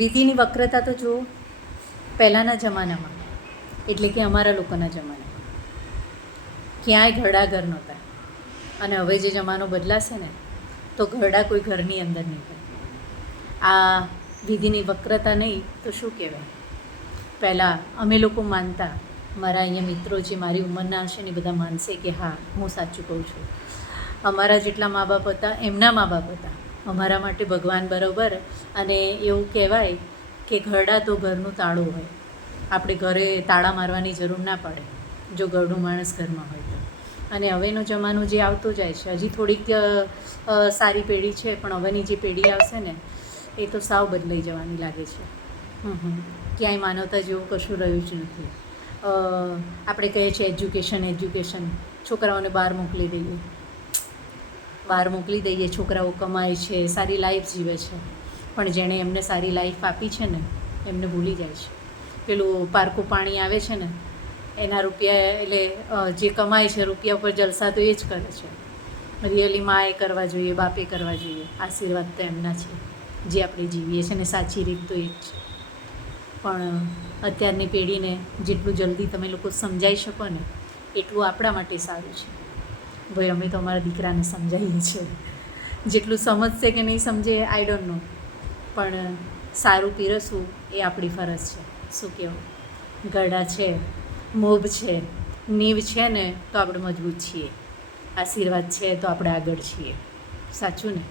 વિધિની વક્રતા તો જુઓ. પહેલાંના જમાનામાં એટલે કે અમારા લોકોના જમાનામાં ક્યાંય ઘરડા ઘર નહોતા. અને હવે જે જમાનો બદલાશે ને તો ઘરડા કોઈ ઘરની અંદર નહીં હોય. આ વિધિની વક્રતા નહીં તો શું કહેવાય. પહેલાં અમે લોકો માનતા, મારા અહીંયા મિત્રો જે મારી ઉંમરના હશે ને બધા માનશે કે હા હું સાચું કહું છું. અમારા જેટલા મા બાપ હતા એમના મા બાપ હતા અમારા માટે ભગવાન બરાબર. અને એવું કહેવાય કે ઘરડા તો ઘરનું તાળું હોય. આપણે ઘરે તાળા મારવાની જરૂર ના પડે જો ઘરનું માણસ ઘરમાં હોય તો. અને હવેનો જમાનો જે આવતો જાય છે, હજી થોડીક સારી પેઢી છે, પણ હવેની જે પેઢી આવશે ને એ તો સાવ બદલાઈ જવાની લાગે છે. ક્યાંય માનવતા જેવું કશું રહ્યું જ નથી. આપણે કહીએ છીએ એજ્યુકેશન, છોકરાઓને બહાર મોકલી દઈએ, છોકરાઓ કમાય છે, સારી લાઈફ જીવે છે, પણ જેણે એમને સારી લાઈફ આપી છે ને એમને ભૂલી જાય છે. પેલું પારકું પાણી આવે છે ને એના રૂપિયા, એટલે જે કમાય છે રૂપિયા ઉપર જલસા તો એ જ કરે છે. રિયલી માએ કરવા જોઈએ, બાપે કરવા જોઈએ. આશીર્વાદ તો એમના છે જે આપણે જીવીએ છીએ ને સાચી રીત તો એ જ છે. પણ અત્યારની પેઢીને જેટલું જલ્દી તમે લોકો સમજાવી શકો ને એટલું આપણા માટે સારું છે. ભાઈ અમે તો અમારા દીકરાને સમજાવીએ છીએ. જેટલું સમજશે કે નહીં સમજે આઈ ડોન્ટ નો, પણ સારું પીરસવું એ આપણી ફરજ છે. શું કહેવું. ગરડા છે, મોભ છે, નીવ છે ને તો આપણે મજબૂત છીએ. આશીર્વાદ છે તો આપણે આગળ છીએ. સાચું ને?